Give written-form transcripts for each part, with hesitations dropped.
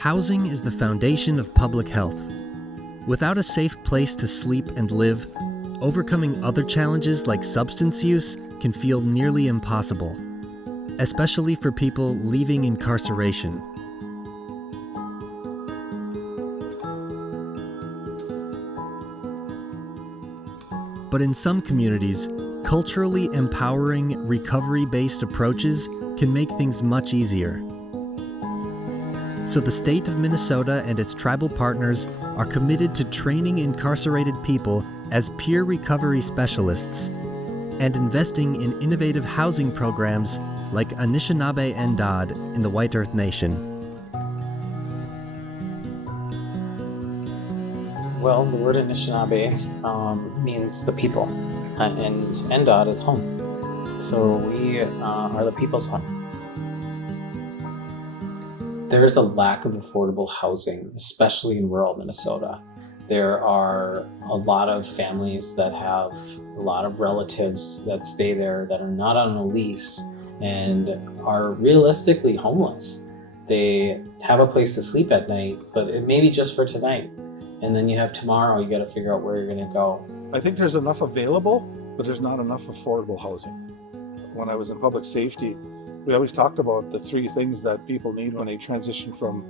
Housing is the foundation of public health. Without a safe place to sleep and live, overcoming other challenges like substance use can feel nearly impossible, especially for people leaving incarceration. But in some communities, culturally empowering recovery-based approaches can make things much easier. So the state of Minnesota and its tribal partners are committed to training incarcerated people as peer recovery specialists and investing in innovative housing programs like Anishinaabe Endaad in the White Earth Nation. Well, the word Anishinaabe means the people, and Endaad is home. So we are the people's home. There's a lack of affordable housing, especially in rural Minnesota. There are a lot of families that have a lot of relatives that stay there that are not on a lease and are realistically homeless. They have a place to sleep at night, but it may be just for tonight. And then you have tomorrow, you got to figure out where you're going to go. I think there's enough available, but there's not enough affordable housing. When I was in public safety, we always talked about the three things that people need when they transition from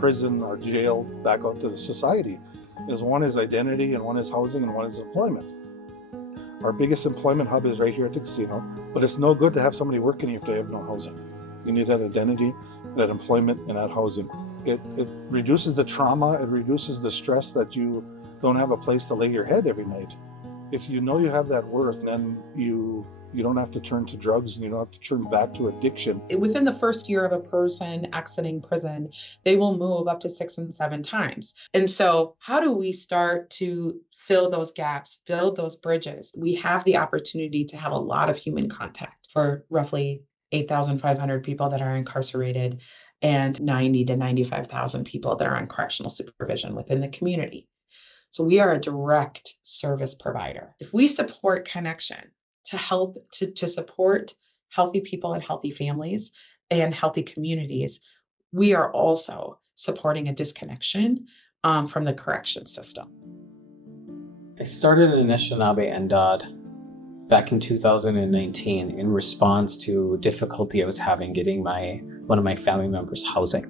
prison or jail back out to society. One is identity, and one is housing, and one is employment. Our biggest employment hub is right here at the casino, but it's no good to have somebody working if they have no housing. You need that identity, that employment, and that housing. It reduces the trauma, it reduces the stress that you don't have a place to lay your head every night. If you know you have that worth, then you don't have to turn to drugs, and you don't have to turn back to addiction. Within the first year of a person exiting prison, they will move up to 6 and 7 times. And so how do we start to fill those gaps, build those bridges? We have the opportunity to have a lot of human contact for roughly 8,500 people that are incarcerated and 90 to 95,000 people that are on correctional supervision within the community. So we are a direct service provider. If we support connection to help to support healthy people and healthy families and healthy communities, we are also supporting a disconnection from the correction system. I started Anishinaabe Endaad back in 2019 in response to difficulty I was having getting one of my family members housing.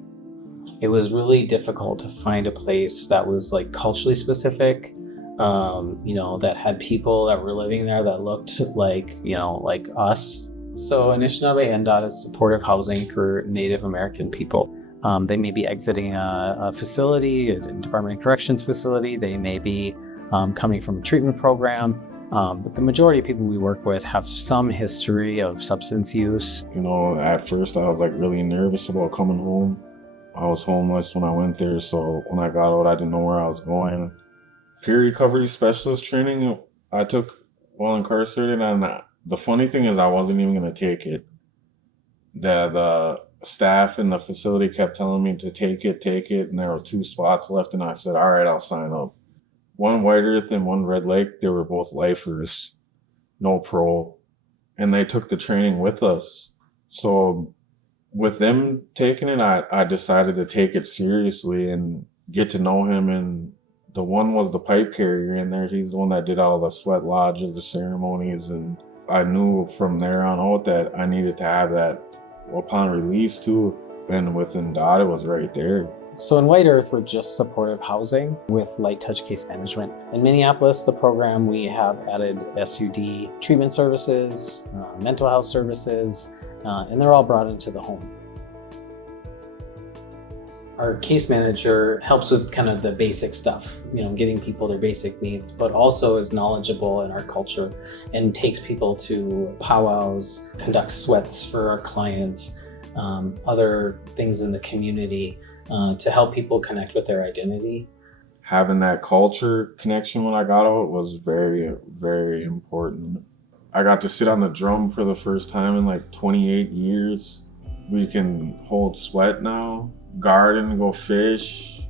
It was really difficult to find a place that was like culturally specific, that had people that were living there that looked like us. So Anishinaabe Endaad is supportive housing for Native American people. They may be exiting a facility, a Department of Corrections facility. They may be coming from a treatment program. But the majority of people we work with have some history of substance use. At first I was really nervous about coming home. I was homeless when I went there, so when I got out, I didn't know where I was going. Peer recovery specialist training, I took while incarcerated, and the funny thing is I wasn't even going to take it. The staff in the facility kept telling me to take it, and there were 2 spots left, and I said, all right, I'll sign up. One White Earth and one Red Lake, they were both lifers, no parole, and they took the training with us. So with them taking it, I decided to take it seriously and get to know him. And the one was the pipe carrier in there. He's the one that did all the sweat lodges, the ceremonies. And I knew from there on out that I needed to have that upon release too. And with Endaad, it was right there. So in White Earth, we're just supportive housing with light touch case management. In Minneapolis, the program, we have added SUD treatment services, mental health services, and they're all brought into the home. Our case manager helps with kind of the basic stuff, getting people their basic needs, but also is knowledgeable in our culture and takes people to powwows, conducts sweats for our clients, other things in the community to help people connect with their identity. Having that culture connection when I got out was very, very important. I got to sit on the drum for the first time in 28 years. We can hold sweat now, garden, go fish,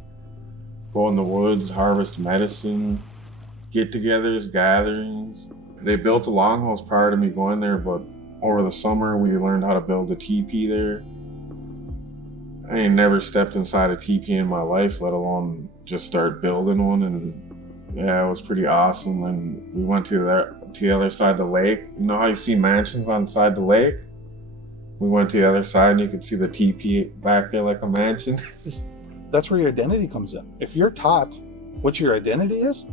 go in the woods, harvest medicine, get-togethers, gatherings. They built a longhouse prior to me going there, but over the summer we learned how to build a teepee there. ain't never stepped inside a TP in my life, let alone just start building one. And yeah, it was pretty awesome. And we went to the other side of the lake. You know how you see mansions on the side of the lake? We went to the other side and you could see the TP back there like a mansion. That's where your identity comes in. If you're taught what your identity is,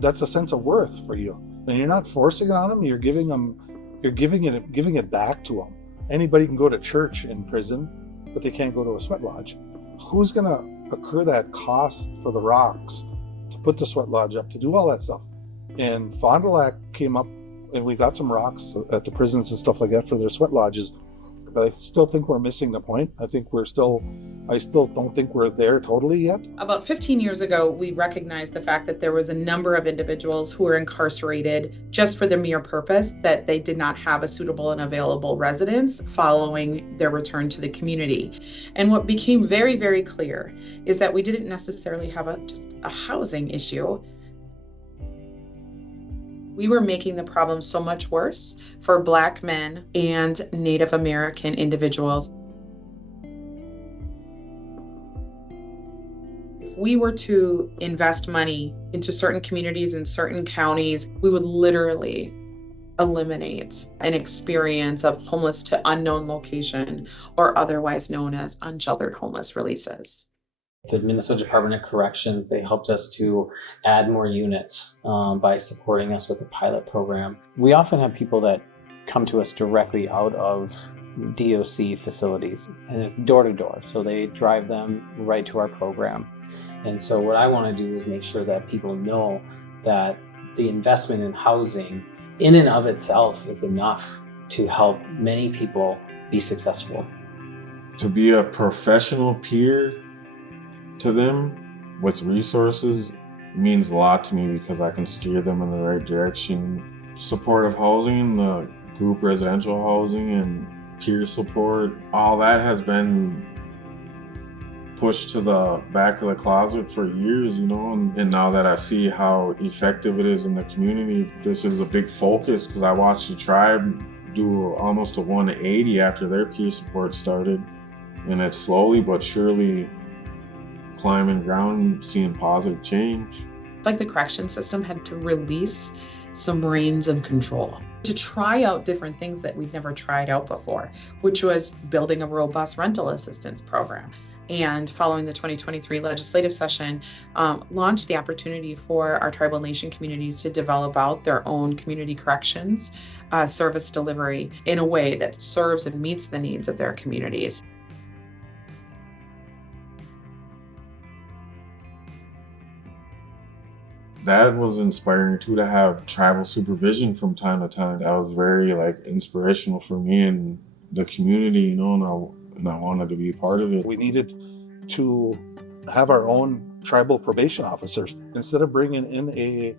that's a sense of worth for you. And you're not forcing it on them, you're giving it back to them. Anybody can go to church in prison, but they can't go to a sweat lodge. Who's gonna incur that cost for the rocks, to put the sweat lodge up, to do all that stuff? And Fond du Lac came up, and we got some rocks at the prisons and stuff like that for their sweat lodges. But I still think we're missing the point. I still don't think we're there totally yet. About 15 years ago, we recognized the fact that there was a number of individuals who were incarcerated just for the mere purpose that they did not have a suitable and available residence following their return to the community. And what became very, very clear is that we didn't necessarily have just a housing issue. We were making the problem so much worse for Black men and Native American individuals. If we were to invest money into certain communities and certain counties, we would literally eliminate an experience of homeless to unknown location, or otherwise known as unsheltered homeless releases. The Minnesota Department of Corrections, they helped us to add more units by supporting us with a pilot program. We often have people that come to us directly out of DOC facilities, and it's door to door. So they drive them right to our program. And so what I want to do is make sure that people know that the investment in housing in and of itself is enough to help many people be successful. To be a professional peer to them with resources means a lot to me, because I can steer them in the right direction. Supportive housing, the group residential housing, and peer support, all that has been pushed to the back of the closet for years, and now that I see how effective it is in the community, this is a big focus, because I watched the tribe do almost a 180 after their peer support started, and it's slowly but surely climbing ground, seeing positive change. Like the correction system had to release some reins of control to try out different things that we've never tried out before, which was building a robust rental assistance program. And following the 2023 legislative session, launched the opportunity for our tribal nation communities to develop out their own community corrections service delivery in a way that serves and meets the needs of their communities. That was inspiring too, to have tribal supervision from time to time. That was very inspirational for me and the community, and I wanted to be a part of it. We needed to have our own tribal probation officers. Instead of bringing in a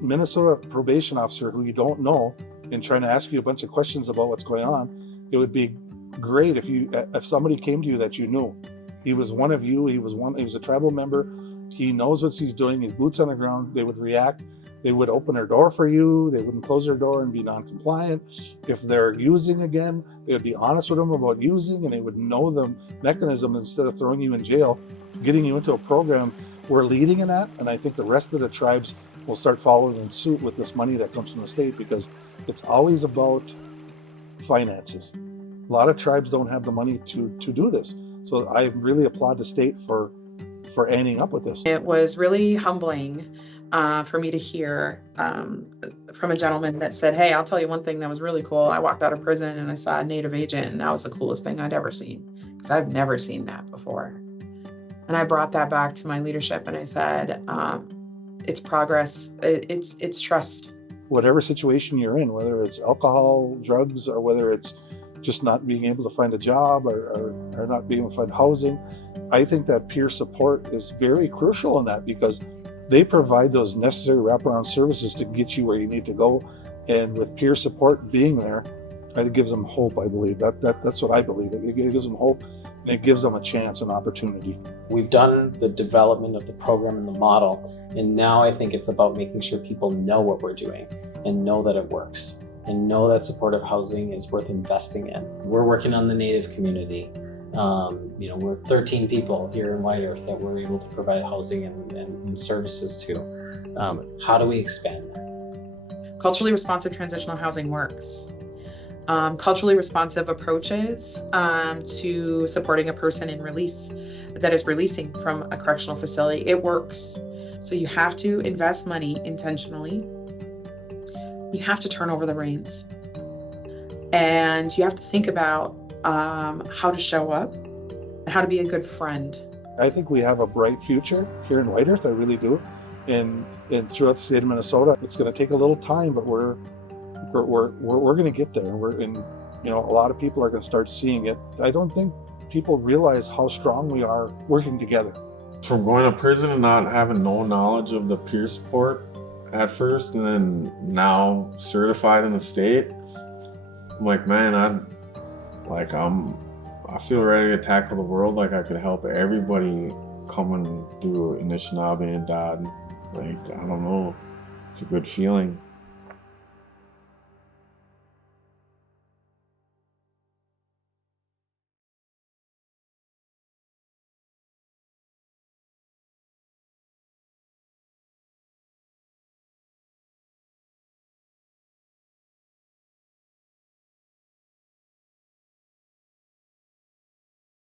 Minnesota probation officer who you don't know and trying to ask you a bunch of questions about what's going on, it would be great if somebody came to you that you knew. He was one of you, he was a tribal member, he knows what he's doing, his boots on the ground. They would react. They would open their door for you. They wouldn't close their door and be non-compliant. If they're using again, they would be honest with them about using, and they would know the mechanism instead of throwing you in jail, getting you into a program. We're leading in that, and I think the rest of the tribes will start following in suit with this money that comes from the state, because it's always about finances. A lot of tribes don't have the money to do this. So I really applaud the state for ending up with this. It was really humbling for me to hear from a gentleman that said, "Hey, I'll tell you one thing that was really cool. I walked out of prison and I saw a Native agent, and that was the coolest thing I'd ever seen, because I've never seen that before." And I brought that back to my leadership, and I said, it's progress, it's trust. Whatever situation you're in, whether it's alcohol, drugs, or whether it's just not being able to find a job or not being able to find housing, I think that peer support is very crucial in that, because they provide those necessary wraparound services to get you where you need to go. And with peer support being there, it gives them hope, I believe. That's what I believe. It gives them hope, and it gives them a chance, an opportunity. We've done the development of the program and the model, and now I think it's about making sure people know what we're doing and know that it works. and know that supportive housing is worth investing in. We're working on the Native community. We're 13 people here in White Earth that we're able to provide housing and services to. How do we expand that? Culturally responsive transitional housing works. Culturally responsive approaches to supporting a person in release that is releasing from a correctional facility, it works. So you have to invest money intentionally. You have to turn over the reins. And you have to think about how to show up and how to be a good friend. I think we have a bright future here in White Earth, I really do. And throughout the state of Minnesota, it's going to take a little time, but we're going to get there. A lot of people are going to start seeing it. I don't think people realize how strong we are working together. From going to prison and not having no knowledge of the peer support at first, and then now certified in the state, I'm like, man, I feel ready to tackle the world. Like I could help everybody coming through Anishinaabe Endaad. Like, I don't know, it's a good feeling.